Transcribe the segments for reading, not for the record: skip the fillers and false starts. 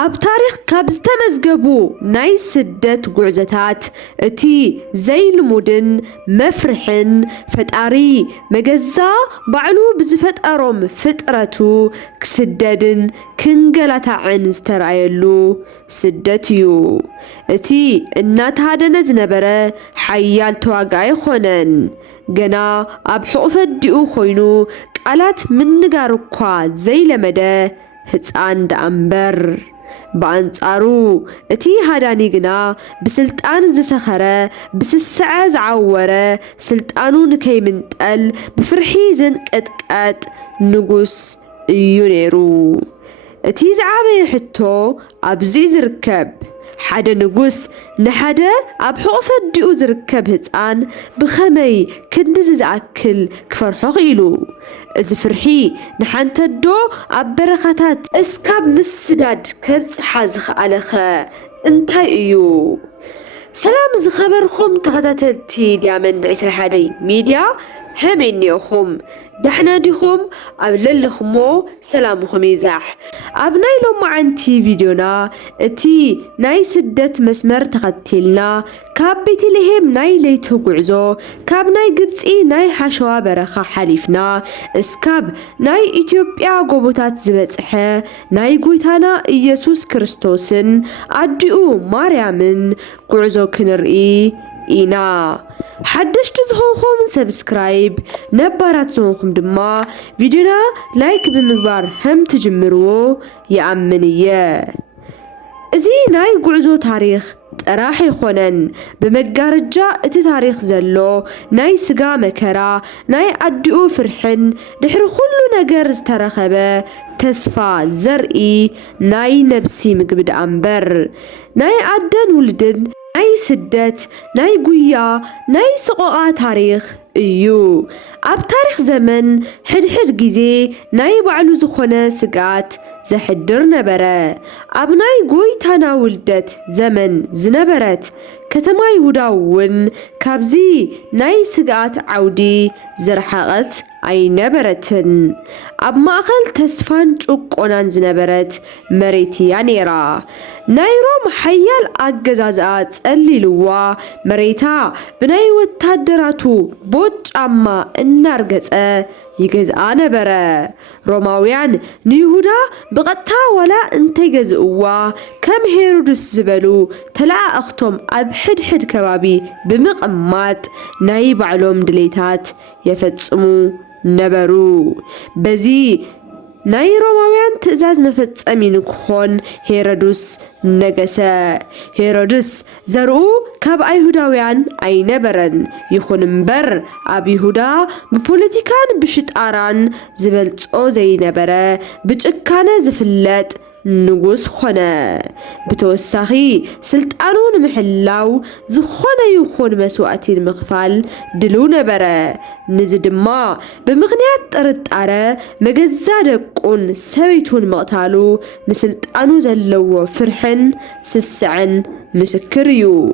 ኣብ ታሪኽ ካብ ዝተመዝገቡ ናይ ስደት ጉዕዞታት እቲ ዘይልሙድን መፍርሕን ፈጣሪ መገዛ ባዕሉ ብዝፈጠሮም ፍጥረቱ ክስደድን ክንገላታዕን ዝተረኣየሉ ስደት እዩ። እቲ እናተሃደነ ዝነበረ ሓያል ተዋጋኢ ኾነን ገና ኣብ ሕቑፈ ዲኡ ኮይኑ ቃላት ምንጋር እኳ ዘይለመደ ህፃን ዳኣምበር በአንጻሩ እቲ ሃዳኒ ግና ብስልጣን ዝሰኸረ ብስስዐ ዝዓወረ ስልጣኑ ንከይምንጠል ብፍርሒ ዘንቀጥቀጥ ንጉስ እዩ ነይሩ። እቲ ዝዓበየ ሕቶ ኣብዚ ዝርከብ ሓደ ንጉስ ንሓደ ኣብ ሕቑፈ ዲኡ ዝርከብ ህፃን ብኸመይ ክንዲ ዝኣክል ክፈርሖ ኽኢሉ? እዚ ፍርሒ ንሓንቲ ኣዶ ኣብ በረኻታት እስካብ ምስዳድ ከብፅሓ ዝኸኣለኸ እንታይ እዩ? ሰላም ዝኸበርኩም ተኸታተልቲ ዲያመንድ 21 ሚድያ هەمێ نیۆخم دحنا دیخم اول لخمو سلامكم يزاح ابناي لو معنتي فيديونا اتي ناي سدت مسمر تقتلنا كاب بيتلهم ناي ليتو قعزو كاب ناي قبسي ناي حشوا برخا حليفنا اسكاب ناي اثيوبيا قوبوتات زبصحه ناي قويتانا إيسوس كريستوسن اديو ماريامن قعزو كنرئي إينا حدشت زهوكم سبسكرايب نبارات زهوكم دما فيديونا لايك بمقبار هم تجمرو يأمنية ازي ناي قعزو تاريخ راح يخونن بمقارجة اتي تاريخ زلو ناي سقا مكرا ناي عدئو فرحن دحر كل نقرز ترخبه تسفى زرئي ناي نبسي مقبد أنبر ناي عدن ولدن ناي سدت ناي قويا ناي سقوقا تاريخ ايو اب تاريخ زمن حد جيزي ناي بعلو زخونة سقات زحدر نبرة اب ناي قوي تانا ولدت زمن زنبرت كتما يهوداون كابزي ناي سقات عودي زرحقت اي نبرتن اب ماخل تسفان چوقونان زنبرت مريتي يانيرا نايروم حيال اجزازات الليلوا مريتا بناي وتادراتو بوت عما النارجت يجزء نبرة روماويان نيهودا بقتا ولا انت جزءوا كم هيرودس زبلو تلا اختم اب حد كبابي بمقمات نايب علوم دليتات يفتسمو نبرو بزي ناي روماويان تزاز مفتسمين كخون هيرودس نجسا هيرودس زرو كاب ايهوداويان اي نبرن يخون مبر اب يهودا ببوليتيكان بشت اران زبلت او زي نبره بچكانه زفلت نغوس خونه بتوساخي سلطانون محلاو زخونه يخون مسواتين مخفال دلو نبره نزدما بمغنيات طرطاره مغزا دقون سويتون مقتالو نسلطانو زلو فرحن سسعن مسكريو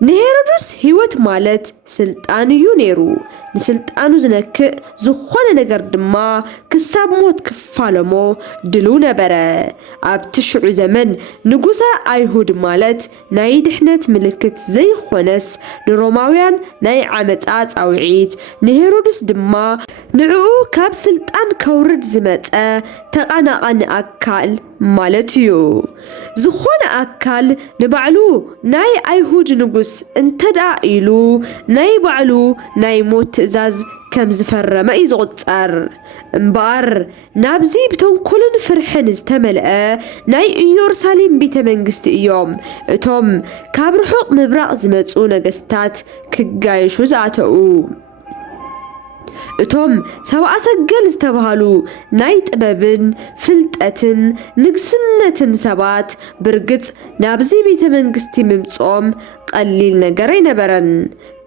نهيرودس هيوت مالت سلطان يونيرو نسلطانو زنك زخونه نجر دما كساب موت كفالمو دلو نبره اب تشعو زمن نغوسا ايهود مالت ناي دحنت ملكت زي خونس لروماويان ناي عمصا صاوعيت نهيرودس دما نعو كاب سلطان كورد زمطه تقانقان اكال مالتيو زخونه اكال نبعلو ناي ايهود نغوس انتدا إلو ناي بعلو ناي موت إزاز كم زفرم اي زغطر امبار نابزي بتون كلن فرحن استملأ ناي يورساليم بيت منغست ايوم اتوم كابرحوق مبراق زمتسو نغستات كقايشو زاتو اتوم سوا أسجل استبهالو ناي طببن فلطتن نغسنتن سبات برغص نابزي بيت منغستي ممصوم قليل ነገር አይነበረን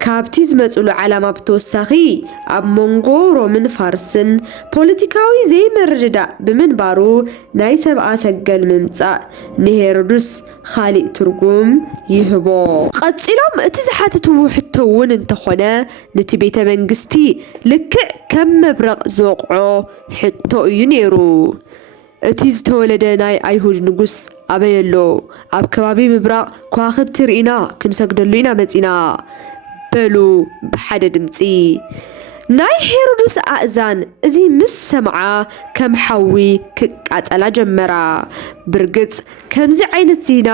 ካፕቲዝ መጽሉ ዓላማ ብተወሳኺ ኣብ ሞንጎ ሮምን ፋርስን ፖለቲካዊ ዘይመረዳ ብምንባሩ ናይ ሰብኣ ሰገል ምምጻእ ንሄሮድስ ኻሊእ ትርጉም ይህቦ ቀጽሎም እቲ ዝሓተትዎ ሕቶውን እንተኾነ ነቲ ቤተ መንግስቲ ልክዕ ከም መብረቕ ዝወቅዖ ሕቶ እዩ ነይሩ እቲ ዝተወለደ ናይ ኣይሁድ ንጉስ ኣበየሎ ኣብ ከባቢ ምብራቕ ከዋኽብቲ ርኢና ክንሰግደሉ ኢና መፂና በሉ ብሓደ ድምፂ። ናይ ሄሮድስ ኣእዛን እዚ ምስ ሰምዓ ከም ሓዊ ክቃጠላ ጀመራ። ብርግጽ ከምዚ ዓይነት ዜና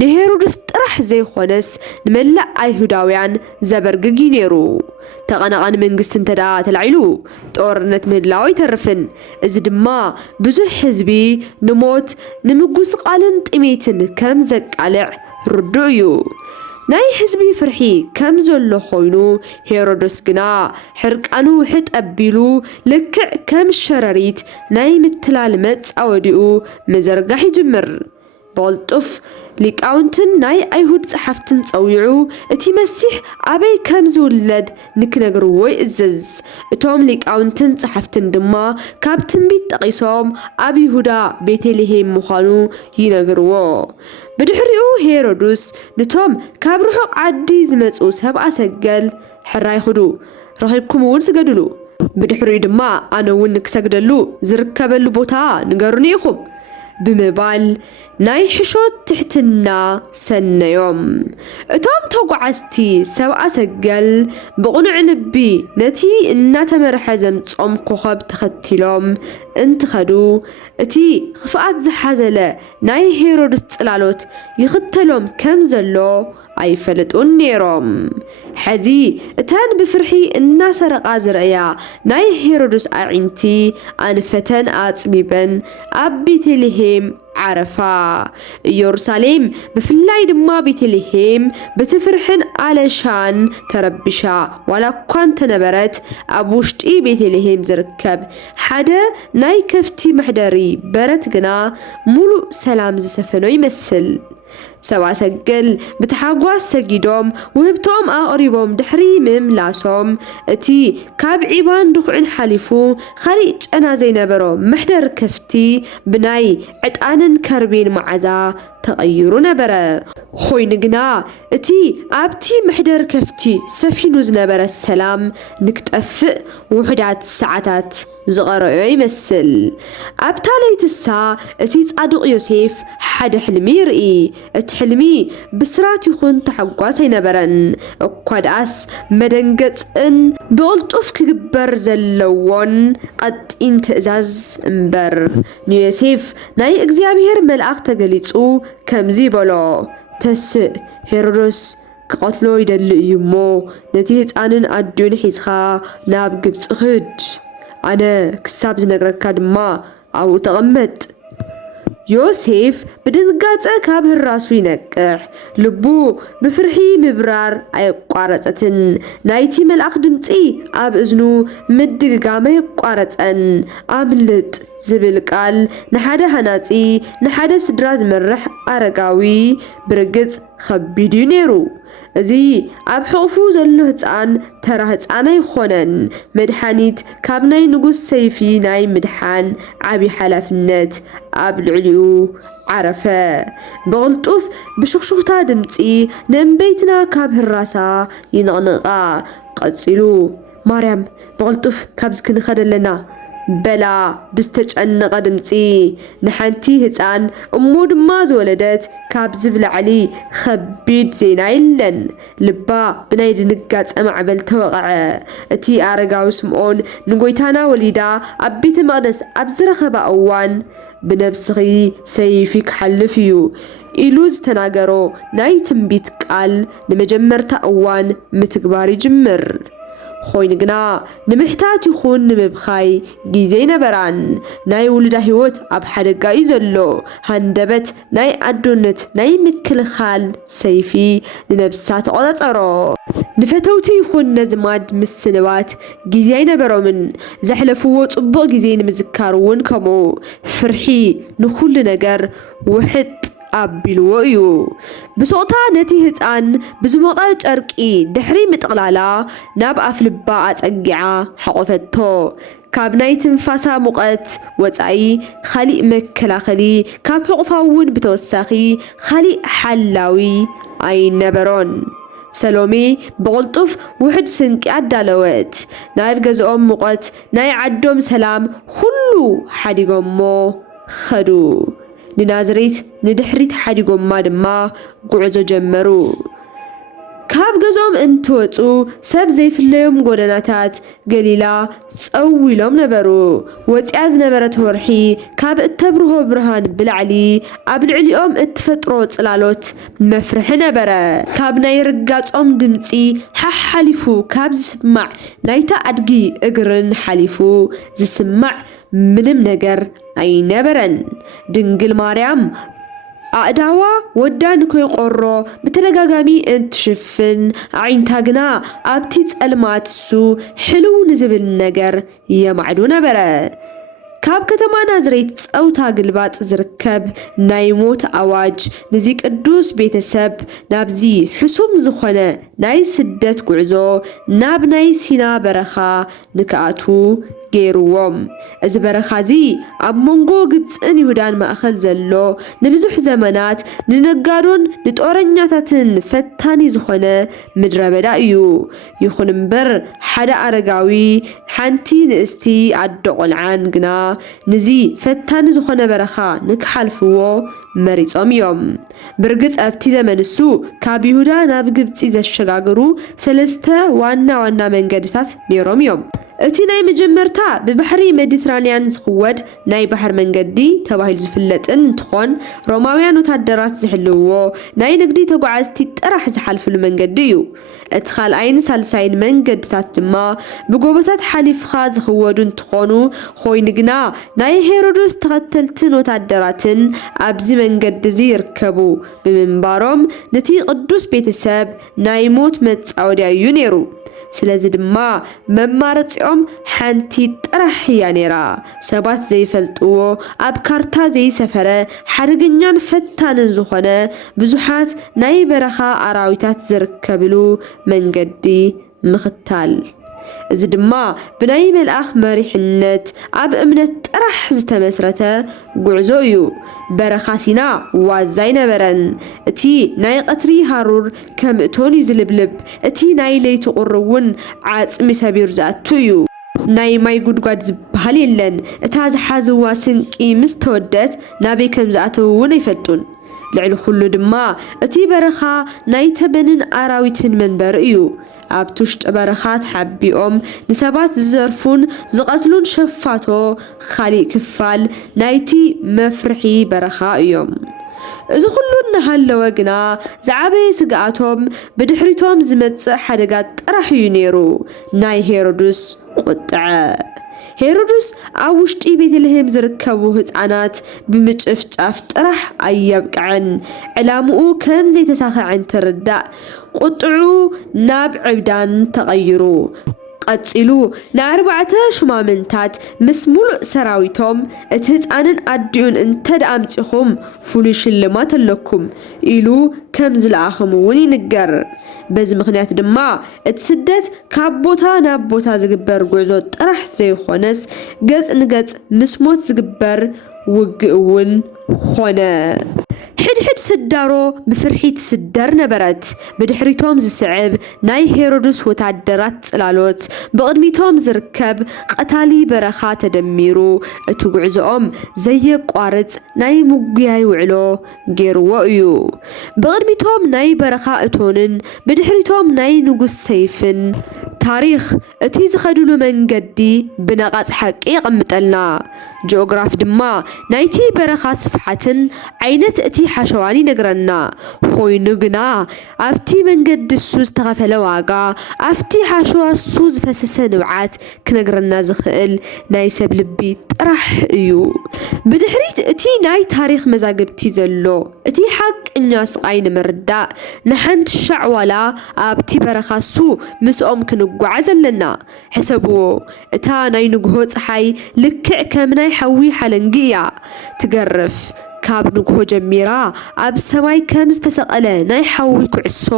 ንሄሮድስ ጥራሕ ዘይኾነስ ንመላእ ኣይሁዳውያን ዘበርግግ እዩ ነይሩ። ተቐናቓኒ መንግስቲ እንተዳ ተላዒሉ ጦርነት ምህላው ኣይተርፍን። እዚ ድማ ብዙሕ ህዝቢ ንሞት ንምጉስቃልን ጥሜትን ከም ዘቃልዕ ርዱእ እዩ። ናይ ህዝቢ ፍርሒ ከም ዘሎ ኮይኑ ሄሮድስ ግና ሕርቃኑ ውሕጥ ኣቢሉ ልክዕ ከም ሸረሪት ናይ ምትላል መጻወዲኡ ምዝርጋሕ ይጅምር። በልጡፍ ሊቃውንትን ናይ ኣይሁድ ጸሓፍትን ጸዊዑ እቲ መሲሕ ኣበይ ከም ዝውለድ ንክነግርዎ ይእዘዝ። እቶም ሊቃውንትን ጸሓፍትን ድማ ካብ ትንቢት ጠቒሶም ኣብ ይሁዳ ቤተልሔም ምዃኑ ይነግርዎ። ብድሕሪኡ ሄሮድስ ነቶም ካብ ርሑቕ ዓዲ ዝመጹ ሰብኣ ሰገል ሕራይ ኹዱ ረኺብኩም እውን ስገድሉ፣ ብድሕሪኡ ድማ ኣነ እውን ንክሰግደሉ ዝርከበሉ ቦታ ንገሩኒ ኢኹም ብምባል ናይ ሕሾት ትሕትና ሰነዮም። እቶም ተጓዓዝቲ ሰብኣ ሰገል ብቕኑዕ ልቢ ነቲ እናተመርሐ ዘምጾም ኮኸብ ተኸቲሎም እንትኸዱ እቲ ክፍኣት ዝሓዘለ ናይ ሄሮድስ ጽላሎት ይኽተሎም ከም ዘሎ ኣይፈልጡን ነይሮም። ሕዚ እተን ብፍርሒ እናሰረቓ ዝረአያ ናይ ሄሮድስ ኣዒንቲ ኣንፈተን ኣጽቢበን ኣብ ቤተልሔም ዓረፋ። ኢየሩሳሌም ብፍላይ ድማ ቤተልሔም በትፍርሕን ኣለሻን ተረቢሻ ዋላ እኳ እንተነበረት ኣብ ውሽጢ ቤተልሔም ዝርከብ ሓደ ናይ ከፍቲ መሕደሪ በረት ግና ሙሉእ ሰላም ዝሰፈኖ ይመስል። ሰብኣ ሰገል ብተሓጓስ ሰጊዶም ውህብቶም ኣቕሪቦም ድሕሪ ምምላሶም እቲ ካብ ዒባን ድኹዕን ሓሊፉ ካሊእ ጨና ዘይነበሮ መሕደር ከፍቲ ብናይ ዕጣንን ከርቤን መዓዛ ተቐይሩ ነበረ። ኮይኑ ግና እቲ ኣብቲ መሕደር ከፍቲ ሰፊኑ ዝነበረ ሰላም ንክጠፍእ ውሕዳት ሰዓታት ዝቐረዮ ይመስል። ኣብታ ለይትሳ እቲ ጻድቕ ዮሴፍ ሓደ ሕልሚ ይርኢ። እቲ ሕልሚ ብስራት ይኹን ተሓጓስ ኣይነበረን እኳ ደኣስ መደንገፅን ብቕልጡፍ ክግበር ዘለዎን ቀጢን ትእዛዝ እምበር። ንዮሴፍ ናይ እግዚኣብሔር መልኣኽ ተገሊጹ ከምዚ በሎ፣ ተስእ ሄሮድስ ክቐትሎ ይደሊ እዩ እሞ ነቲ ህፃንን ኣድዮን ሒዝኻ ናብ ግብፂ ኽድ፣ ኣነ ክሳብ ዝነግረካ ድማ ኣብኡ ተቐመጥ። ዮሴፍ ብድንጋጸ ካብ ህራሱ ይነቅሕ፣ ልቡ ብፍርሒ ምብራር ኣይቋረፀትን። ናይቲ መልኣኽ ድምፂ ኣብ እዝኑ ምድግጋመ ይቋረፀን። ኣምልጥ ዝብል ቃል ንሓደ ሃናጺ ንሓደ ስድራ ዝመርሕ ኣረጋዊ ብርግጽ ከቢድ እዩ ነይሩ። እዚ ኣብ ሕቑፉ ዘሎ ህፃን ተራ ህፃን ኣይኮነን። መድሓኒት ካብ ናይ ንጉስ ሰይፊ ናይ ምድሓን ዓብይ ሓላፍነት ኣብ ልዕሊኡ ዓረፈ። ብቕልጡፍ ብሽኽሽኽታ ድምፂ ንእንበይትና ካብ ህራሳ ይነቕንቓ። ቀፂሉ ማርያም ብቕልጡፍ ካብዚ ክንኸድ ኣለና በላ ብዝተጨነቐ ድምፂ። ንሓንቲ ህፃን እሞ ድማ ዝወለደት ካብ ዝብላዕሊ ከቢድ ዜና የለን። ልባ ብናይ ድንጋጸ ማዕበል ተወቕዐ። እቲ ኣረጋዊ ስምዖን ንጎይታና ወሊዳ ኣብ ቤተ መቕደስ ኣብ ዝረኸባ እዋን ብነብስኺ ሰይፊ ክሓልፍ እዩ ኢሉ ዝተናገሮ ናይ ትንቢት ቃል ንመጀመርታ እዋን ምትግባር ይጅምር። ኮይኑ ግና ንምሕታት ይኹን ንምብኻይ ግዜ ነበራን። ናይ ውልዳ ህይወት ኣብ ሓደጋ እዩ ዘሎ። ሃንደበት ናይ ኣዶነት ናይ ምክልኻል ሰይፊ ንነብሳት ተቆፃፀሮ። ንፈተውቲ ይኹን ነዝማድ ምስንባት ግዜ ኣይነበሮምን። ዘሕለፍዎ ጽቡቕ ግዜ ንምዝካር እውን ከምኡ ፍርሒ ንኹሉ ነገር ውሕጥ ኣቢልዎ እዩ። ብስቕታ ነቲ ህፃን ብዝሞቐ ጨርቂ ድሕሪ ምጥቕላላ ናብ ኣፍ ልባ ኣፀጊዓ ሓቆፈቶ። ካብ ናይ ትንፋሳ ሙቐት ወፃኢ ካሊእ መከላኸሊ ካብ ሕቑፋ እውን ብተወሳኺ ካሊእ ሓላዊ ኣይነበሮን። ሰሎሜ ብቕልጡፍ ውሕድ ስንቂ ኣዳለወት። ናብ ገዝኦም ሙቐት ናይ ዓዶም ሰላም ኩሉ ሓዲጎሞ خدو ንናዝሬት ንድሕሪት ሓዲጎማ ድማ ጉዕዞ ጀመሩ ካብ ገዞም እንትወፁ ሰብ ዘይፍለዮም ጎደናታት ገሊላ ጸዊሎም ነበሩ ወጽያ ዝነበረት ወርሒ ካብ እተብርሆ ብርሃን ብላዕሊ ኣብ ልዕሊኦም እትፈጥሮ ጽላሎት መፍርሕ ነበረ ካብ ናይ ርጋጾም ድምጺ ሓሓሊፉ ካብ ዝስማዕ ናይታ ኣድጊ እግርን ሓሊፉ ዝስማዕ ምንም ነገር ኣይነበረን ድንግል ማርያም ኣእዳዋ ወዳ ንከይቆሮ ብተደጋጋሚ እንትሽፍን ዓይንታ ግና ኣብቲ ጸልማት እሱ ሕልው ንዝብል ነገር የማዕዱ ነበረ ካብ ከተማ ናዝሬት ጸውታ ግልባጥ ዝርከብ ናይ ሞት ኣዋጅ ንዚ ቅዱስ ቤተሰብ ናብዚ ሕሱም ዝኾነ ናይ ስደት ጉዕዞ ናብ ናይ ሲና በረኻ ንክኣቱ ገይርዎም እዚ በረኻ እዚ ኣብ መንጎ ግብፅን ይሁዳን ማእኸል ዘሎ ንብዙሕ ዘመናት ንነጋዶን ንጦረኛታትን ፈታኒ ዝኾነ ምድረ በዳ እዩ ይኹን እምበር ሓደ ኣረጋዊ ሓንቲ ንእስቲ ኣዶ ቆልዓን ግና ንዚ ፈታኒ ዝኾነ በረኻ ንክሓልፍዎ መሪጾም እዮም ብርግጽ ኣብቲ ዘመን እሱ ካብ ይሁዳ ናብ ግብፂ ዘሸጋግሩ ሰለስተ ዋና መንገድታት ነይሮም እዮም እቲ ናይ መጀመርታ ብባሕሪ ሜዲትራንያን ዝኽወድ ናይ ባሕር መንገዲ ተባሂሉ ዝፍለጥን እንትኾን ሮማውያን ወታደራት ዝሕልውዎ ናይ ንግዲ ተጓዓዝቲ ጥራሕ ዝሓልፍሉ መንገዲ እዩ እቲ ካልኣይን ሳልሳይን መንገድታት ድማ ብጎቦታት ሓሊፍኻ ዝኽወዱ እንትኾኑ ኮይኑ ግና ናይ ሄሮድስ ተኸተልትን ወታደራትን ኣብዚ መንገዲ እዚ ይርከቡ ብምንባሮም ነቲ ቅዱስ ቤተሰብ ናይ ሞት መጻወድያ እዩ ነይሩ ስለዚ ድማ መማረጽኦም ሓንቲ ጥራሕ እያ ነይራ ሰባት ዘይፈልጥዎ ኣብ ካርታ ዘይሰፈረ ሓደገኛን ፈታንን ዝኾነ ብዙሓት ናይ በረኻ ኣራዊታት ዝርከብሉ መንገዲ ምኽታል እዚ ድማ ብናይ መልኣኽ መሪሕነት ኣብ እምነት ጥራሕ ዝተመስረተ ጉዕዞ እዩ በረኻ ሲና ዋዛ ይነበረን እቲ ናይ ቀትሪ ሃሩር ከም እቶን ይዝልብልብ እቲ ናይ ለይቲ ቁርውን ዓጽሚ ሰቢሩ ዝኣቱ እዩ ናይ ማይ ጉድጓድ ዝበሃል የለን እታ ዝሓዝዋ ስንቂ ምስ ተወደት ናበይ ከም ዝኣተው እውን ኣይፈልጡን ልዕሊ ኩሉ ድማ እቲ በረኻ ናይ ተበንን ኣራዊትን መንበሪ እዩ ኣብ ትውሽጢ በረኻት ሓቢኦም ንሰባት ዝዘርፉን ዝቐትሉን ሸፋቶ ካሊእ ክፋል ናይቲ መፍርሒ በረኻ እዮም እዚ ኩሉ እናሃለወ ግና ዝዓበየ ስግኣቶም ብድሕሪቶም ዝመጽእ ሓደጋ ጥራሕ እዩ ነይሩ ናይ ሄሮድስ ቁጥዐ ሄሮድስ ኣብ ውሽጢ ቤተልሔም ዝርከቡ ህፃናት ብምጭፍጫፍ ጥራሕ ኣየብቅዐን ዕላምኡ ከም ዘይተሳኽዐን ትርዳእ ቁጥዑ ናብ ዕብዳን ተቐይሩ ቀፂሉ ን4 ሹማምንታት ምስ ሙሉእ ሰራዊቶም እቲ ህፃንን ኣዲኡን እንተደኣ ኣምፂኹም ፍሉይ ሽልማት ኣለኩም ኢሉ ከም ዝለኣኸም እውን ይንገር በዚ ምክንያት ድማ እቲ ስደት ካብ ቦታ ናብ ቦታ ዝግበር ጉዕዞ ጥራሕ ዘይኾነስ ገጽ ንገጽ ምስ ሞት ዝግበር ውግእ እውን ኾነ ሕድሕድ ስዳሮ ብፍርሒት ስደር ነበረት ብድሕሪቶም ዝስዕብ ናይ ሄሮድስ ወታደራት ጽላሎት ብቕድሚቶም ዝርከብ ቀታሊ በረኻ ተደሚሩ እቲ ጉዕዞኦም ዘየቋርጽ ናይ ሙጉያይ ውዕሎ ገይርዎ እዩ ብቕድሚቶም ናይ በረኻ እቶንን ብድሕሪቶም ናይ ንጉስ ሰይፍን ታሪኽ እቲ ዝኸድሉ መንገዲ ብነቓጽ ሓቂ ይቕምጠልና ጂኦግራፍ ድማ ናይቲ በረኻ ስፍሓትን ዓይነት እቲ ሓሸዋን ይነግረና ኮይኑ ግና ኣብቲ መንገዲ እሱ ዝተኸፈለ ዋጋ ኣብቲ ሓሸዋ እሱ ዝፈሰሰ ንብዓት ክነግረና ዝኽእል ናይ ሰብ ልቢ ጥራሕ እዩ ብድሕሪት እቲ ናይ ታሪኽ መዛግብቲ ዘሎ እቲ ሓቅኛ ስቃይ ንምርዳእ ንሓንቲ ሻዕ ዋላ ኣብቲ በረኻ እሱ ምስኦም ክንጓዓዝ ኣለና ሕሰብዎ እታ ናይ ንግሆ ፀሓይ ልክዕ ከም ናይ ሓዊ ሓለንጊ እያ ትገርፍ ካብ ንግሆ ጀሚራ ኣብ ሰማይ ከም ዝተሰቐለ ናይ ሓዊ ኩዕሶ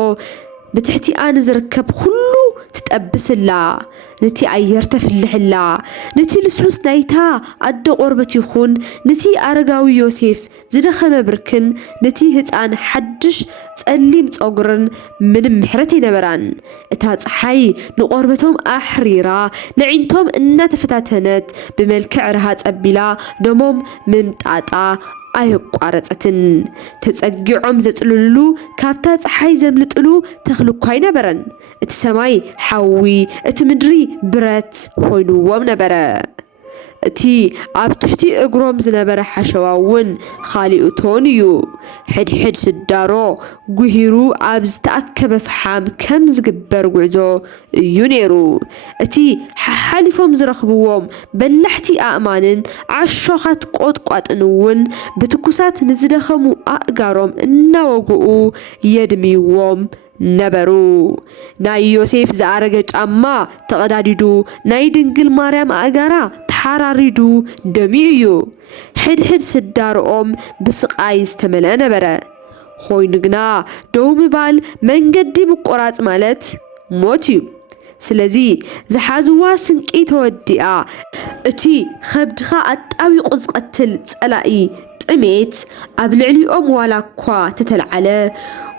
بتحتي أنا زركب كله تتقبسلا نتي أير تفلحلا نتي لسلوس نايتا أدو قربت يخون نتي أرقاوي يوسف زدخم بركن نتي هتان حدش تقليم تصغرن من محرتي نبران اتهات حي نقربتهم أحريرا نعينتهم إنا تفتاتنت بملكع رهات أبلا دموم ممتاتا أيقارتن تسجعهم زتلولو كابتا صحي زملطلو تخلق ينبرن اتسماي حوي اتمدري برت خوينوم نبره اتي اب تحتي اقروم زنبره حشواون خالئتون يو حد سدارو غهيرو اب زتاكب فحام كم زغبر غعزو እዩ ነይሩ እቲ ሓሊፎም ዝረኽብዎም በላሕቲ ኣእማንን ዓሾኻት ቆጥቋጥን እውን ብትኩሳት ንዝደኸሙ ኣእጋሮም እናወግኡ የድምይዎም ነበሩ ናይ ዮሴፍ ዝኣረገ ጫማ ተቐዳዲዱ ናይ ድንግል ማርያም ኣእጋራ ተሓራሪዱ ደሚዩ እዩ ሕድሕድ ስዳርኦም ብስቃይ ዝተመልአ ነበረ ኮይኑ ግና ደው ምባል መንገዲ ምቆራጽ ማለት ሞት እዩ ስለዚ ዝሓዝዋ ስንቂ ተወዲኣ እቲ ኸብድኻ ኣጣዊቑ ዝቐትል ጸላኢ ጥሜት ኣብ ልዕሊኦም ዋላ እኳ ተተልዓለ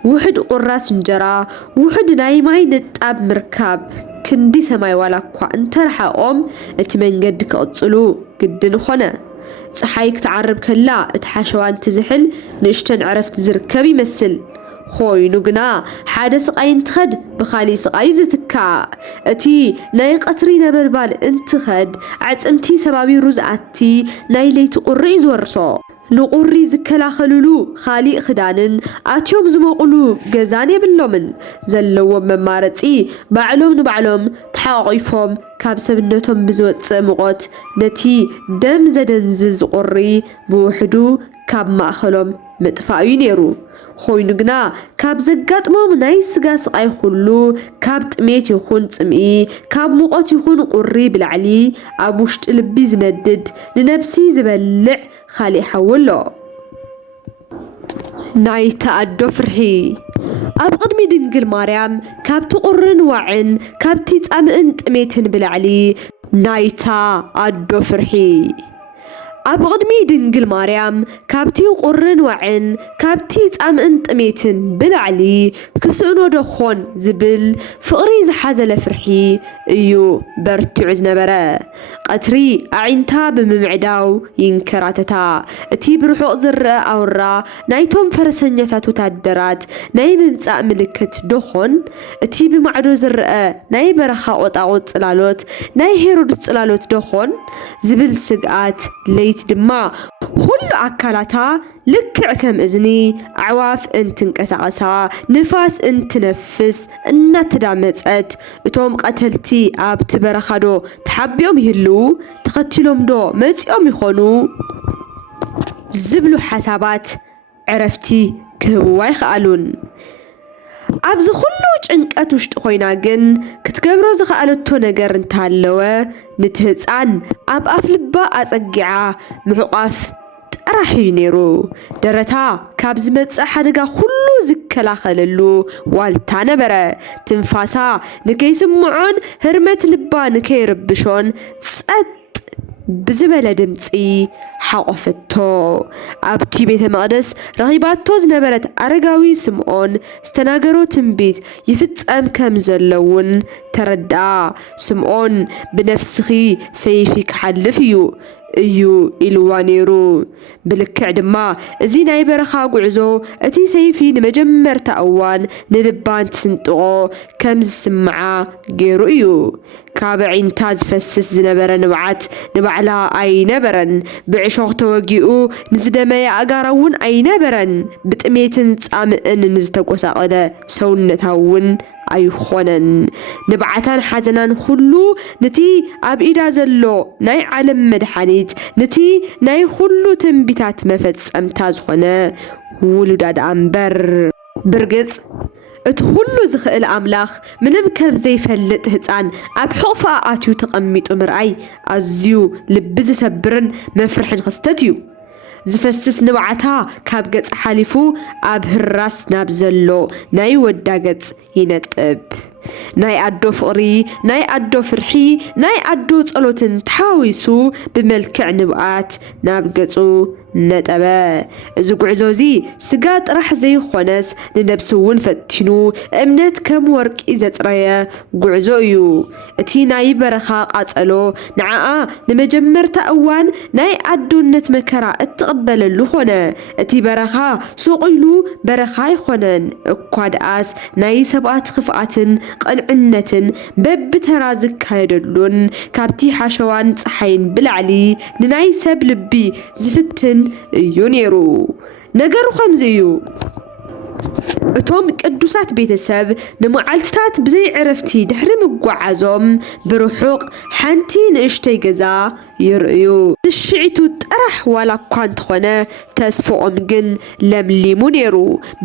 ውሕድ ቁራስ እንጀራ ውሕድ ናይ ማይ ንጣብ ምርካብ ክንዲ ሰማይ ዋላ እኳ እንተረሓቆም እቲ መንገዲ ክቕጽሉ ግድን ኾነ ፀሓይ ክትዓርብ ከላ እቲ ሓሸዋን ትዝሕል ንእሽተን ዕረፍቲ ዝርከብ ይመስል ኮይኑ ግና ሓደ ስቃይ እንትኸድ ብኻሊ ስቃይ ዝትካ እቲ ናይ ቀትሪ ነበልባል እንትኸድ ዓጽምቲ ሰባቢሩ ዝኣቲ ናይ ለይቲ ቁሪ ዝወርሶ ንቁሪ ዝከላኸልሉ ኻሊእ ክዳንን ኣትዮም ዝመቕሉ ገዛን የብሎምን ዘለዎም መማረፂ ባዕሎም ንባዕሎም ተሓቋቂፎም ካብ ሰብነቶም ብዝወፅእ ሙቐት ነቲ ደም ዘደንዝዝ ቁሪ ብውሕዱ ካብ ማእኸሎም ምጥፋእ እዩ ነይሩ ኮይኑ ግና ካብ ዘጋጥሞም ናይ ስጋ ስቃይ ኩሉ ካብ ጥሜት ይኹን ጽምኢ ካብ ሙቐት ይኹን ቁሪ ብላዕሊ ኣብ ውሽጢ ልቢ ዝነድድ ንነፍሲ ዝበልዕ ኻሊእ ሓወሎ ናይ ተኣዶ ፍርሒ ኣብ ቅድሚ ድንግል ማርያም ካብቲ ቁርን ዋዕን ካብቲ ጻምእን ጥሜትን ብላዕሊ ናይታ ኣዶ ፍርሒ ኣብ ቅድሚ ድንግል ማርያም ካብቲ ቁርን ዋዕን ካብቲ ጻምእን ጥሜትን ብላዕሊ ክስእኖ ደኾን ዝብል ፍቕሪ ዝሓዘለ ፍርሒ እዩ በርቲዑ ዝነበረ ቀትሪ ኣዒንታ ብምምዕዳው ይንከራተታ እቲ ብርሑቕ ዝረአ ኣውራ ናይቶም ፈረሰኛታት ወታደራት ናይ ምምጻእ ምልክት ደኾን እቲ ብማዕዶ ዝረአ ናይ በረኻ ቆጣቆጥ ጽላሎት ናይ ሄሮድስ ጽላሎት ደኾን ዝብል ስግኣት ለይቲ ድማ ሁሉ ኣካላታ ልክዕ ከም እዝኒ ኣዕዋፍ እንትንቀሳቐሳ ንፋስ እንትነፍስ እናተዳመፀት እቶም ቀተልቲ ኣብቲ በረኻዶ ተሓቢኦም ይህልው ተኸቲሎም ዶ መፂኦም ይኾኑ ዝብሉ ሓሳባት ዕረፍቲ ክህብዋ ይኽኣሉን ኣብዚ ኩሉ ጭንቀት ውሽጢ ኮይና ግን ክትገብሮ ዝኽኣለቶ ነገር እንተሃለወ ነቲ ህፃን ኣብ ኣፍ ልባ ኣፀጊዓ ምሕቋፍ ጥራሕ እዩ ነይሩ ደረታ ካብ ዝመፅእ ሓደጋ ኩሉ ዝከላኸለሉ ዋልታ ነበረ ትንፋሳ ንከይስምዖን ህርመት ልባ ንከይርብሾን ጸጥ ብዝበለ ድምፂ ሓቆፈቶ ኣብቲ ቤተ መቕደስ ረኺባቶ ዝነበረት ኣረጋዊ ስምዖን ዝተናገሮ ትንቢት ይፍጸም ከም ዘለውን ተረድኣ ስምዖን ብነፍስኺ ሰይፊ ክሓልፍ እዩ ኢልዋ ነይሩ ብልክዕ ድማ እዚ ናይ በረኻ ጉዕዞ እቲ ሰይፊ ንመጀመርታ እዋን ንልባን ትስንጥቆ ከም ዝስምዓ ገይሩ እዩ ካብ ዒንታ ዝፈስስ ዝነበረ ንብዓት ንባዕላ ኣይነበረን ብዕሾኽ ተወጊኡ ንዝደመየ ኣጋራ እውን ኣይነበረን ብጥሜትን ጻምእን ንዝተጎሳቐለ ሰውነታ እውን ኣይኾነን ንብዓታን ሓዘናን ሁሉ ነቲ ኣብ ኢዳ ዘሎ ናይ ዓለም መድሓኒት ነቲ ናይ ሁሉ ትንቢታት መፈጸምታ ዝኾነ ውሉዳድ ኣምበር ብርግጽ እቲ ሁሉ ዝኽእል ኣምላኽ ምንም ከም ዘይፈልጥ ህፃን ኣብ ሕቑፋ ኣትዩ ተቐሚጡ ምርኣይ ኣዝዩ ልቢ ዝሰብርን መፍርሕን ክስተት እዩ ዝፈስስ ንባዓታ ካብ ገጽ ሓሊፉ ኣብ ህራስ ናብ ዘሎ ናይ ወዳ ገጽ ይነጥብ ናይ ኣዶ ፍቕሪ ናይ ኣዶ ፍርሒ ናይ ኣዶ ጸሎትን ተሓዊሱ ብመልክዕ ንብኣት ናብ ገጹ ነጠበ እዚ ጉዕዞ እዚ ስጋ ጥራሕ ዘይኾነስ ንነብሲ እውን ፈቲኑ እምነት ከም ወርቂ ዘጥረየ ጉዕዞ እዩ እቲ ናይ በረኻ ቃጸሎ ንዓኣ ንመጀመርታ እዋን ናይ ኣዶነት መከራ እትቕበለሉ ኾነ እቲ በረኻ ሱቑኢሉ በረኻ ይኾነን እኳ ደኣስ ናይ ሰብኣት ክፍኣትን ቅንዕነትን በብተራ ዝካየደሉን ካብቲ ሓሸዋን ፀሓይን ብላዕሊ ንናይ ሰብ ልቢ ዝፍትን እዩ ነይሩ ነገሩ ከምዚ እዩ እቶም ቅዱሳት ቤተሰብ ንመዓልትታት ብዘይ ዕረፍቲ ድሕሪ ምጓዓዞም ብርሑቕ ሓንቲ ንእሽተይ ገዛ ይርእዩ ንሽዒቱ ጥራሕ ዋላ እኳ እንተኾነ ተስፎኦም ግን ለምሊሙ ነይሩ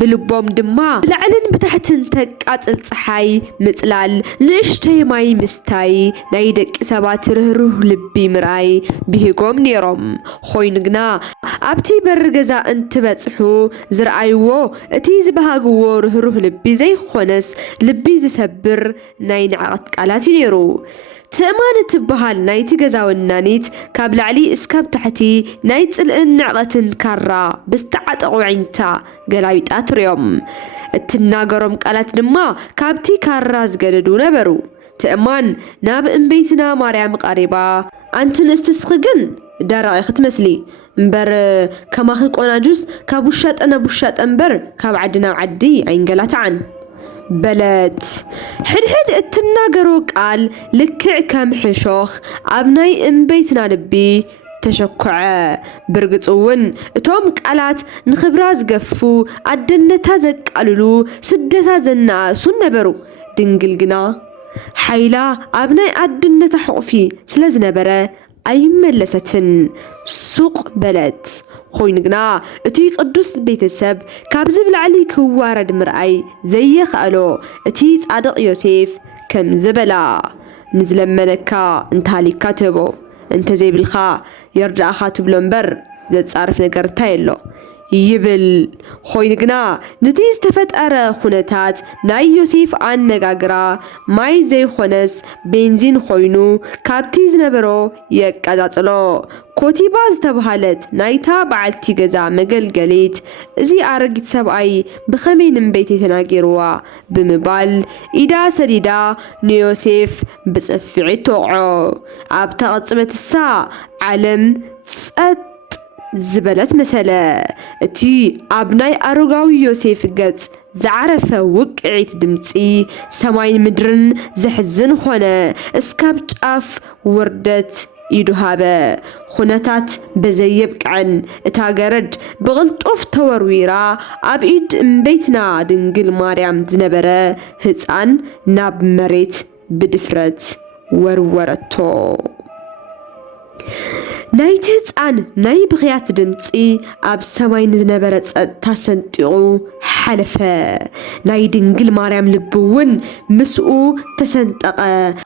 ብልቦም ድማ ብላዕልን ብታሕትን ተቃፅል ፀሓይ ምፅላል ንእሽተይ ማይ ምስታይ ናይ ደቂ ሰባት ርህሩህ ልቢ ምርኣይ ብሂጎም ነይሮም ኮይኑ ግና ኣብቲ በሪ ገዛ እንትበፅሑ ዝረኣይዎ እቲ ዝበሃግዎ ርህሩህ ልቢ ዘይኾነስ ልቢ ዝሰብር ናይ ንዕቐት ቃላት እዩ ነይሩ ትእማን እትበሃል ናይቲ ገዛ ወናኒት ካብ ላዕሊ እስካብ ታሕቲ ናይ ጽልእን ንዕቐትን ካራ ብዝተዓጠቑ ዒንታ ገላቢጣ ትርዮም እትናገሮም ቃላት ድማ ካብቲ ካራ ዝገደዱ ነበሩ ትእማን ናብ እምበይትና ማርያም ቃሪባ ኣንቲ ንእስቲ ግን ደረቕ ክትመስሊ እምበር ከማኺ ቆናጁስ ካብ ውሻጠ ናብ ውሻጠ እምበር ካብ ዓዲ ናብ ዓዲ ኣይንገላትዓን በለት ሕድሕድ እትናገሮ ቃል ልክዕ ከም ሕሾኽ ኣብ ናይ እምበይትና ልቢ ተሸኩዐ ብርግጽ እውን እቶም ቃላት ንኽብራ ዝገፉ ኣደነታ ዘቃልሉ ስደታ ዘናእሱን ነበሩ ድንግል ግና ሓይላ ኣብ ናይ ኣደነታ ሕቑፊ ስለ ዝነበረ ኣይመለሰትን ሱቕ በለት ኮይኑ ግና እቲ ቅዱስ ቤተሰብ ካብዚ ብላዕሊ ክዋረድ ምርኣይ ዘየኽኣሎ እቲ ጻድቕ ዮሴፍ ከም ዝበላ ንዝለመነካ እንታሊካ ትህቦ እንተዘይብልካ የርዳእኻ ትብሎ እምበር ዘጻርፍ ነገር እንታይ ኣሎ ይብል ኮይኑ ግና ነቲ ዝተፈጠረ ኩነታት ናይ ዮሴፍ ኣነጋግራ ማይ ዘይኾነስ ቤንዚን ኮይኑ ካብቲ ዝነበሮ የቀጻጽሎ ኮቲባ ዝተባሃለት ናይታ በዓልቲ ገዛ መገልገሊት እዚ ኣረጊት ሰብኣይ ብኸመይ ንንበይቲ ተናጊርዋ ብምባል ኢዳ ሰዲዳ ንዮሴፍ ብጽፊዒት ተወቅዖ ኣብ ተቐጽበትሳ ዓለም ጸጥ ዝበለት መሰለ እቲ ኣብ ናይ ኣረጋዊ ዮሴፍ ገጽ ዝዓረፈ ውቅዒት ድምፂ ሰማይን ምድርን ዘሕዝን ኾነ እስካብ ጫፍ ውርደት ይዱሃበ ኩነታት በዘየብቅዐን እታ ገረድ ብቕልጡፍ ተወርዊራ ኣብ ኢድ እምበይትና ድንግል ማርያም ዝነበረ ህፃን ናብ መሬት ብድፍረት ወርወረቶ ናይቲ ህፃን ናይ ብኽያት ድምፂ ኣብ ሰማይ ንዝነበረ ጸጥታ ሰንጢቑ ሓለፈ ናይ ድንግል ማርያም ልቢ እውን ምስኡ ተሰንጠቐ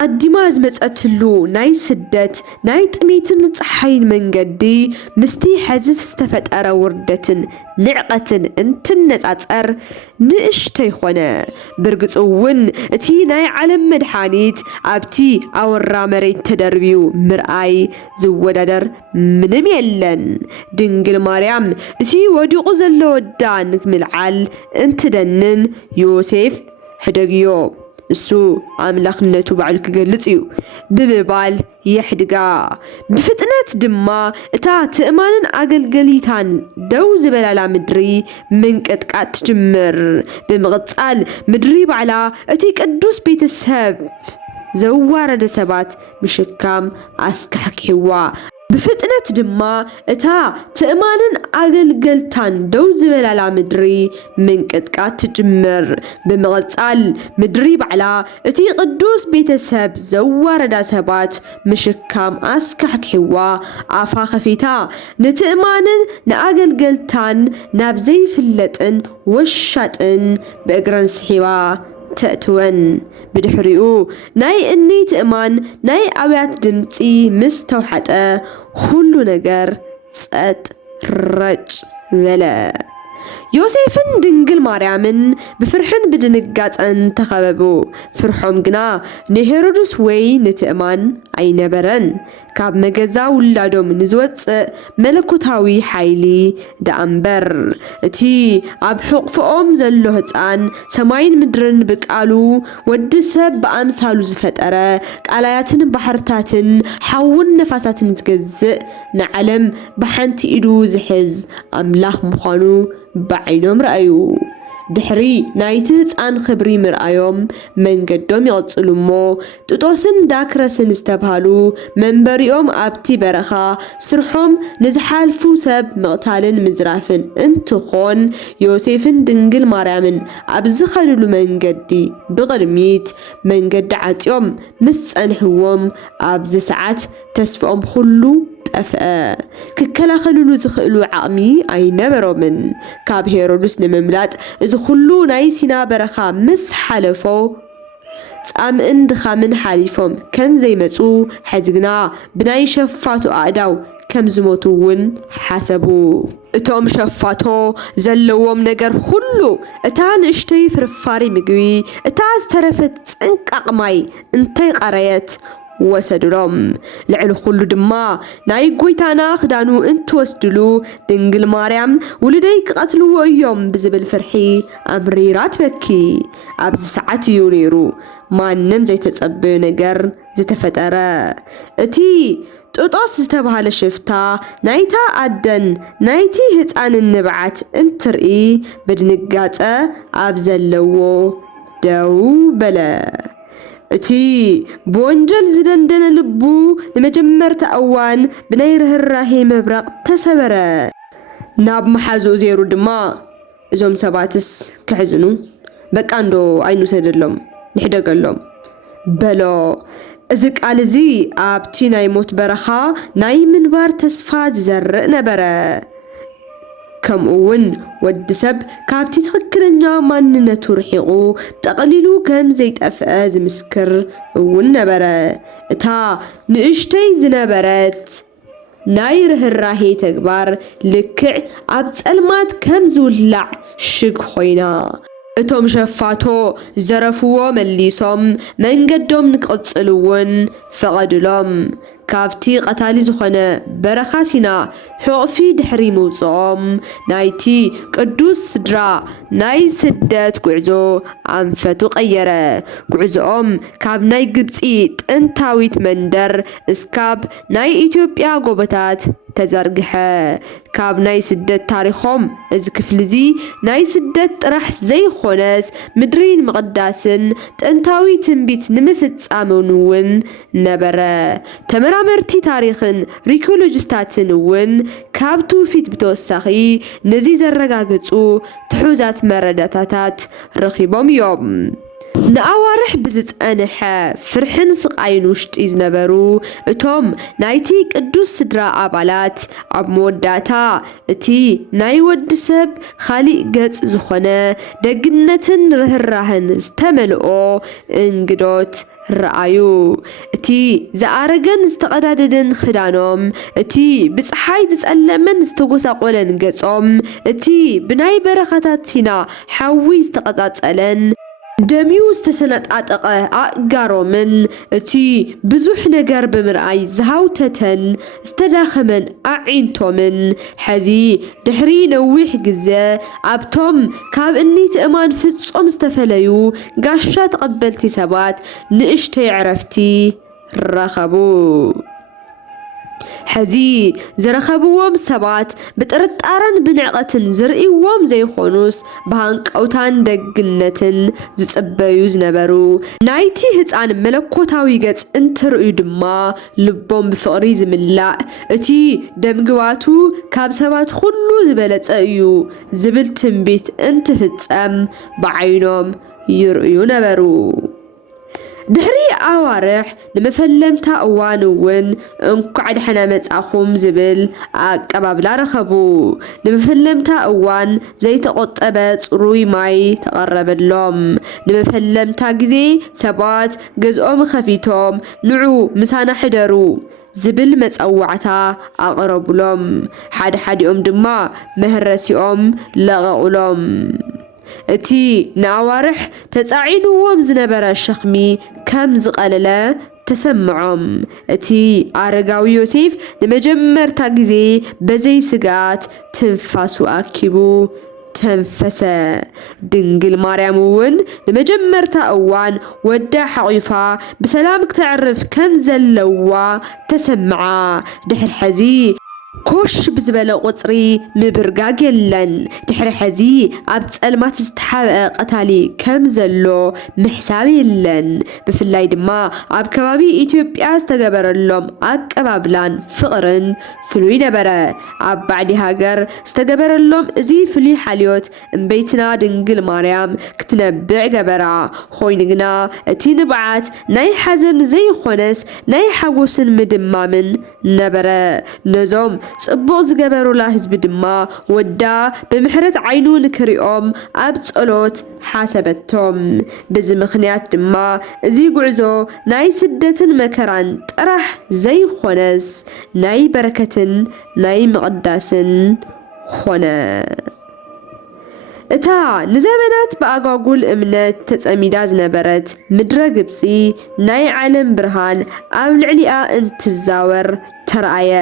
ኣዲማ ዝመፀትሉ ናይ ስደት ናይ ጥሜትን ፀሓይን መንገዲ ምስቲ ሕዚ ዝተፈጠረ ውርደትን ንዕቐትን እንትነጻጸር ንእሽተይ ኾነ ብርግጽ እውን እቲ ናይ ዓለም መድሓኒት ኣብቲ ኣወራ መሬት ተደርቢዩ ምርኣይ ዝወዳደር ምንም የለን ድንግል ማርያም እቲ ወዲቑ ዘሎ ወዳ ንክምልዓል እንትደንን ዮሴፍ ሕደግዮ እሱ ኣምላኽነቱ ባዕሉ ክገልጽ እዩ ብምባል የሕድጋ ብፍጥነት ድማ እታ ትእማንን ኣገልገሊታን ደው ዝበላላ ምድሪ ምንቅጥቃጥ ትጅምር ብምቕጻል ምድሪ ባዕላ እቲ ቅዱስ ቤተሰብ ዘዋረደ ሰባት ምሽካም ኣስካሕኪሕዋ ብፍጥነት ድማ እታ ትእማንን ኣገልገልታን ደው ዝበላላ ምድሪ ምንቅጥቃጥ ትጅምር ብምቕጻል ምድሪ ባዕላ እቲ ቅዱስ ቤተሰብ ዘዋረዳ ሰባት ምሽካም ኣስካሕኪሕዋ ኣፋ ኸፊታ ንትእማንን ንኣገልገልታን ናብ ዘይፍለጥን ወሻጥን ብእግረን ስሒባ ተእትወን ብድሕሪኡ ናይ እኒ ትእማን ናይ ኣብያት ድምፂ ምስ ተውሓጠ ኩሉ ነገር ጸጥ ረጭ በለ። ዮሴፍን ድንግል ማርያምን ብፍርሕን ብድንጋጸን ተኸበቡ። ፍርሖም ግና ንሄሮድስ ወይ ንትእማን ኣይነበረን። ካብ መገዛ ውላዶም ንዝወፅእ መለኮታዊ ሓይሊ ደኣምበር እቲ ኣብ ሕቑፎኦም ዘሎ ህፃን ሰማይን ምድርን ብቃሉ ወዲ ሰብ ብኣምሳሉ ዝፈጠረ ቃላያትን ባሕርታትን ሓውን ነፋሳትን ዝገዝእ ንዓለም ብሓንቲ ኢዱ ዝሕዝ ኣምላኽ ምዃኑ بعينهم رأيو ድሕሪ ናይቲ ህፃን ክብሪ ምርኣዮም መንገዶም ይቕፅሉ እሞ ጥጦስን ዳክረስን ዝተባሃሉ መንበሪኦም ኣብቲ በረኻ ስርሖም ንዝሓልፉ ሰብ ምቕታልን ምዝራፍን እንትኾን ዮሴፍን ድንግል ማርያምን ኣብ ዝኸድሉ መንገዲ ብቕድሚት መንገዲ ዓፅዮም ምስ ፀንሕዎም ኣብዚ ሰዓት ተስፍኦም ኩሉ ጠፍአ ክከላኸልሉ ዝኽእሉ ዓቕሚ ኣይነበሮምን ካብ ሄሮድስ ንምምላጥ እዚ ኩሉ ናይ ሲና በረኻ ምስ ሓለፎ ጻምእን ድኻምን ሓሊፎም ከም ዘይመፁ ሕዝግና ብናይ ሸፋቱ ኣእዳው ከም ዝሞቱ እውን ሓሰቡ እቶም ሸፋቶ ዘለዎም ነገር ሁሉ እታ ንእሽተይ ፍርፋሪ ምግቢ እታ ዝተረፈት ፅንቃቕ ማይ እንታይ ቀረየት ወሰድሎም ልዕሊ ኩሉ ድማ ናይ ጎይታና ክዳኑ እንትወስድሉ ድንግል ማርያም ውልደይ ክቐትልዎ እዮም ብዝብል ፍርሒ ኣምሪራ ትበኪ ኣብዚ ሰዓት እዩ ነይሩ ማንም ዘይተጸበየ ነገር ዝተፈጠረ እቲ ጥጦስ ዝተባሃለ ሽፍታ ናይታ ኣደን ናይቲ ህፃንን ንብዓት እንትርኢ ብድንጋጸ ኣብ ዘለዎ ደው በለ እቲ በወንጀል ዝደንደነ ልቡ ንመጀመርታ እዋን ብናይ ርህራሄ መብራቕ ተሰበረ ናብ መሓዝኡ ዘይሩ ድማ እዞም ሰባትስ ክሕዝኑ በቃ እንዶ ኣይንውሰደሎም ንሕደገሎም በሎ እዚ ቃል እዚ ኣብቲ ናይ ሞት በረኻ ናይ ምንባር ተስፋ ዝዘርእ ነበረ ከምኡውን ወዲ ሰብ ካብቲ ትኽክለኛ ማንነቱ ርሒቑ ጠቕሊሉ ከም ዘይጠፍአ ዝምስክር እውን ነበረ እታ ንእሽተይ ዝነበረት ናይ ርህራሄ ተግባር ልክዕ ኣብ ጸልማት ከም ዝውላዕ ሽግ ኮይና እቶም ሸፋቶ ዘረፍዎ መሊሶም መንገዶም ንቅጽል እውን ፈቐድሎም ካብቲ ቀታሊ ዝኾነ በረኻ ሲና ሕቕፊ ድሕሪ ምውፅኦም ናይቲ ቅዱስ ስድራ ናይ ስደት ጉዕዞ ኣንፈቱ ቀየረ ጉዕዞኦም ካብ ናይ ግብፂ ጥንታዊት መንደር እስካብ ናይ ኢትዮጵያ ጎቦታት ተዘርግሐ ካብ ናይ ስደት ታሪኾም እዚ ክፍሊ እዚ ናይ ስደት ጥራሕ ዘይኾነስ ምድሪን ምቕዳስን ጥንታዊ ትንቢት ንምፍጻምን እውን ነበረ ተመራመርቲ ታሪኽን ሪኮሎጂስታትን እውን ካብ ትውፊት ብተወሳኺ ነዚ ዘረጋግፁ ትሑዛት መረዳታታት ረኺቦም እዮም ንኣዋርሕ ብዝፀንሐ ፍርሕን ስቃይን ውሽጢ ዝነበሩ እቶም ናይቲ ቅዱስ ስድራ ኣባላት ኣብ መወዳእታ እቲ ናይ ወዲ ሰብ ካሊእ ገጽ ዝኾነ ደግነትን ርህራህን ዝተመልኦ እንግዶት ረኣዩ እቲ ዝኣረገን ዝተቐዳደደን ክዳኖም እቲ ብፀሓይ ዝጸለመን ዝተጎሳቆለን ገጾም እቲ ብናይ በረኻታት ሲና ሓዊ ዝተቐጻጸለን ደሚው ዝተሰነጣጠቐ ኣእጋሮምን እቲ ብዙሕ ነገር ብምርኣይ ዝሃውተተን ዝተዳኸመን ኣዒንቶምን ሕዚ ድሕሪ ነዊሕ ግዜ ኣብቶም ካብ እኒ ትእማን ፍጹም ዝተፈለዩ ጋሻ ተቐበልቲ ሰባት ንእሽተይ ዕረፍቲ ረኸቡ ሕዚ ዝረኸብዎም ሰባት ብጥርጣረን ብንዕቐትን ዝርእይዎም ዘይኾኑስ ብሃንቀውታን ደግነትን ዝጽበዩ ዝነበሩ ናይቲ ህፃን መለኮታዊ ገጽ እንትርእዩ ድማ ልቦም ብፍቕሪ ዝምላእ እቲ ደምግባቱ ካብ ሰባት ኩሉ ዝበለጸ እዩ ዝብል ትንቢት እንትፍጸም ብዓይኖም ይርእዩ ነበሩ ድሕሪ ኣዋርሕ ንመፈለምታ እዋን እውን እንኳዕ ደሕና መጻኹም ዝብል ኣቀባብላ ረኸቡ። ንመፈለምታ እዋን ዘይተቆጠበ ጽሩይ ማይ ተቐረበሎም። ንመፈለምታ ግዜ ሰባት ገዝኦም ከፊቶም ንዑ ምሳና ሕደሩ ዝብል መጸዋዕታ ኣቕረቡሎም። ሓዲኦም ድማ መህረሲኦም ለቐቑሎም። እቲ ንኣዋርሕ ተጻዒንዎም ዝነበረ ሸኽሚ ከም ዝቐለለ ተሰምዖም። እቲ ኣረጋዊ ዮሴፍ ንመጀመርታ ግዜ በዘይ ስጋት ትንፋሱ ኣኪቡ ተንፈሰ። ድንግል ማርያም እውን ንመጀመርታ እዋን ወዳ ሓቂፋ ብሰላም ክትዕርፍ ከም ዘለዋ ተሰምዓ። ድሕሪ ሕዚ ኮሽ ብዝበለ ቁፅሪ ምብርጋግ የለን። ድሕሪ ሕዚ ኣብ ጸልማት ዝተሓብአ ቀታሊ ከም ዘሎ ምሕሳብ የለን። ብፍላይ ድማ ኣብ ከባቢ ኢትዮጵያ ዝተገበረሎም ኣቀባብላን ፍቕርን ፍሉይ ነበረ። ኣብ ባዕዲ ሃገር ዝተገበረሎም እዚ ፍሉይ ሓልዮት እምበይትና ድንግል ማርያም ክትነብዕ ገበራ። ኮይኑ ግና እቲ ንብዓት ናይ ሓዘን ዘይኾነስ ናይ ሓጎስን ምድማምን ነበረ። ነዞም ጽቡቕ ዝገበሩላ ህዝቢ ድማ ወዳ ብምሕረት ዓይኑ ንክሪኦም ኣብ ጸሎት ሓሰበቶም። በዚ ምኽንያት ድማ እዚ ጉዕዞ ናይ ስደትን መከራን ጥራሕ ዘይኾነስ ናይ በረከትን ናይ ምቕዳስን ኾነ። እታ ንዘመናት ብኣጓጉል እምነት ተጸሚዳ ዝነበረት ምድረ ግብፂ ናይ ዓለም ብርሃን ኣብ ልዕሊኣ እንትዛወር ተረኣየ።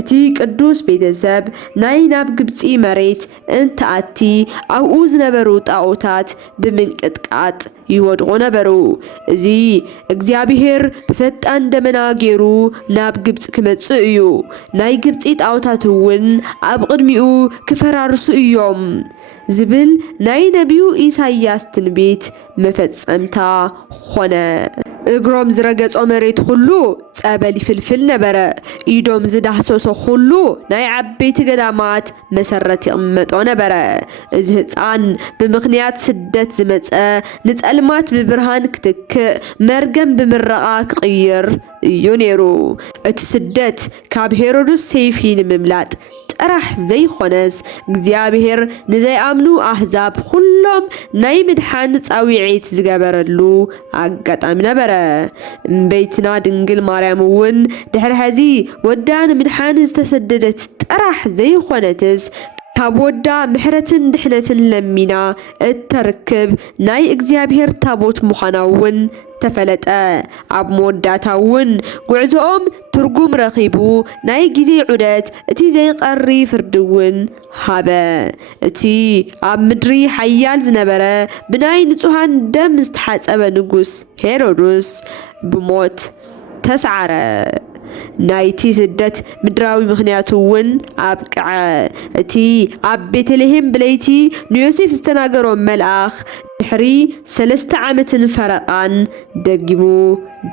እቲ ቅዱስ ቤተሰብ ናይ ናብ ግብፂ መሬት እንትኣቲ ኣብኡ ዝነበሩ ጣዖታት ብምንቅጥቃጥ ይወድቑ ነበሩ። እዚ እግዚአብሔር ብፈጣን ደመና ገይሩ ናብ ግብፂ ክመጽእ እዩ። ናይ ግብፂ ጣዖታት እውን ኣብ ቅድሚኡ ክፈራርሱ እዮም ዝብል ናይ ነቢዩ ኢሳይያስ ትንቢት መፈጸምታ ኾነ። እግሮም ዝረገጾ መሬት ሁሉ ጸበል ይፍልፍል ነበረ። ኢዶም ዝዳህሰሶ ሁሉ ናይ ዓበይቲ ገዳማት መሰረት ይቕመጦ ነበረ። እዚ ህፃን ብምኽንያት ስደት ዝመፀ ንጸልማት ብብርሃን ክትክእ መርገም ብምረቓ ክቕይር እዩ ነይሩ። እቲ ስደት ካብ ሄሮድስ ሰይፊ ንምምላጥ ጥራሕ ዘይኾነስ እግዚአብሔር ንዘይኣምኑ ኣህዛብ ኩሎም ናይ ምድሓን ጻዊዒት ዝገበረሉ ኣጋጣሚ ነበረ። እምበይትና ድንግል ማርያም እውን ድሕሪ ሕዚ ወዳ ንምድሓን ዝተሰደደት ጥራሕ ዘይኾነትስ ካብ ወዳ ምሕረትን ድሕነትን ለሚና እተርክብ ናይ እግዚአብሔር ታቦት ምዃና እውን ተፈለጠ። ኣብ መወዳታ እውን ጉዕዞኦም ትርጉም ረኺቡ ናይ ግዜ ዑደት እቲ ዘይቐሪ ፍርዲ እውን ሃበ። እቲ ኣብ ምድሪ ሓያል ዝነበረ ብናይ ንጹሃን ደም ዝተሓጸበ ንጉስ ሄሮድስ ብሞት ተሰዓረ። ናይቲ ስደት ምድራዊ ምኽንያቱ እውን ኣብቅዐ። እቲ ኣብ ቤተልሔም ብለይቲ ንዮሴፍ ዝተናገሮ መልኣኽ ድሕሪ 3 ዓመትን ፈረቓን ደጊሙ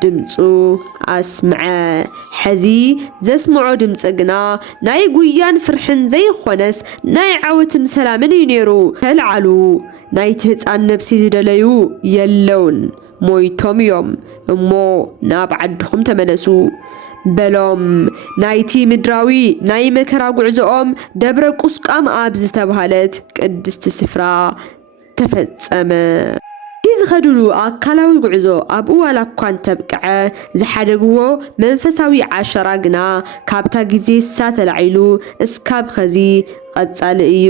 ድምፁ ኣስምዐ። ሕዚ ዘስምዖ ድምፂ ግና ናይ ጉያን ፍርሕን ዘይኾነስ ናይ ዓወትን ሰላምን እዩ ነይሩ። ተልዓሉ ናይቲ ህፃን ነብሲ ዝደለዩ የለውን ሞይቶም እዮም እሞ ናብ ዓድኹም ተመለሱ በሎም። ናይቲ ምድራዊ ናይ መከራ ጉዕዞኦም ደብረ ቁስቋም ኣብ ዝተባሃለት ቅድስቲ ስፍራ ተፈጸመ። ዝኸድሉ ኣካላዊ ጉዕዞ ኣብኡ ዋላ እኳ እንተብቅዐ ዝሓደግዎ መንፈሳዊ ዓሸራ ግና ካብታ ግዜ ተላዒሉ እስካብ ኸዚ ቀጻሊ እዩ።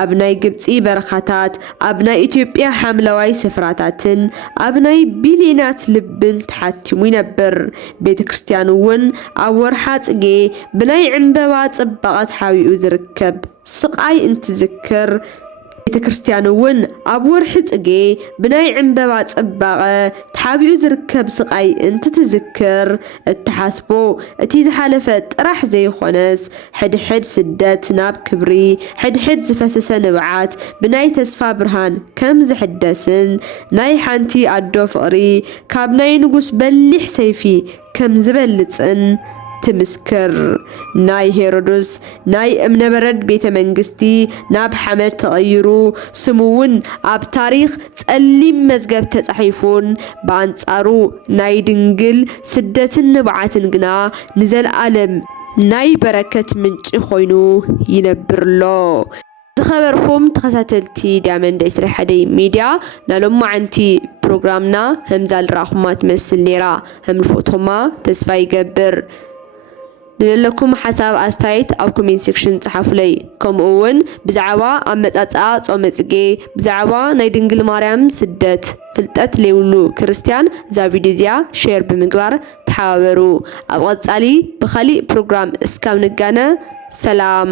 ኣብ ናይ ግብፂ በረኻታት፣ ኣብ ናይ ኢትዮጵያ ሓምለዋይ ስፍራታትን ኣብ ናይ ቢልዮናት ልብን ተሓቲሙ ይነብር። ቤተ ክርስቲያን እውን ኣብ ወርሓ ጽጌ ብናይ ዕምበባ ጽባቐ ተሓቢኡ ዝርከብ ስቃይ እንትዝክር ቤተ ክርስቲያን እውን ኣብ ወርሒ ጽጌ ብናይ ዕምበባ ጽባቐ ተሓቢኡ ዝርከብ ስቃይ እንትትዝክር እትሓስቦ እቲ ዝሓለፈ ጥራሕ ዘይኾነስ ሕድሕድ ስደት ናብ ክብሪ ሕድሕድ ዝፈሰሰ ንብዓት ብናይ ተስፋ ብርሃን ከም ዝሕደስን ናይ ሓንቲ ኣዶ ፍቕሪ ካብ ናይ ንጉስ በሊሕ ሰይፊ ከም ዝበልጽን ትምስክር ናይ ሄሮዶስ ናይ እምነበረድ ቤተ መንግስቲ ናብ ሓመድ ተቐይሩ ስሙውን ኣብ ታሪኽ ጸሊም መዝገብ ተጻሒፉን በአንጻሩ ናይ ድንግል ስደትን ንብዓትን ግና ንዘለዓለም ናይ በረከት ምንጭ ኮይኑ ይነብርሎ። ዝኸበርኩም ተኸታተልቲ ዳይመንድ 21 ሚድያ ናሎማዓንቲ ፕሮግራምና همزا الرقم تمثل نيرا هم الفوتوما تسفى يقبر لكم حساب أستايت أو كومين سيكشن صحفوا لي كم أون بزعوا أمت أتأت أو مزجي بزعوا نيدنجل مريم سدت فلتت ليولو كريستيان زا فيديو ديا شير بمقبار تحاوروا أبغى تسألي بخلي بروجرام اسكام نجانا سلام.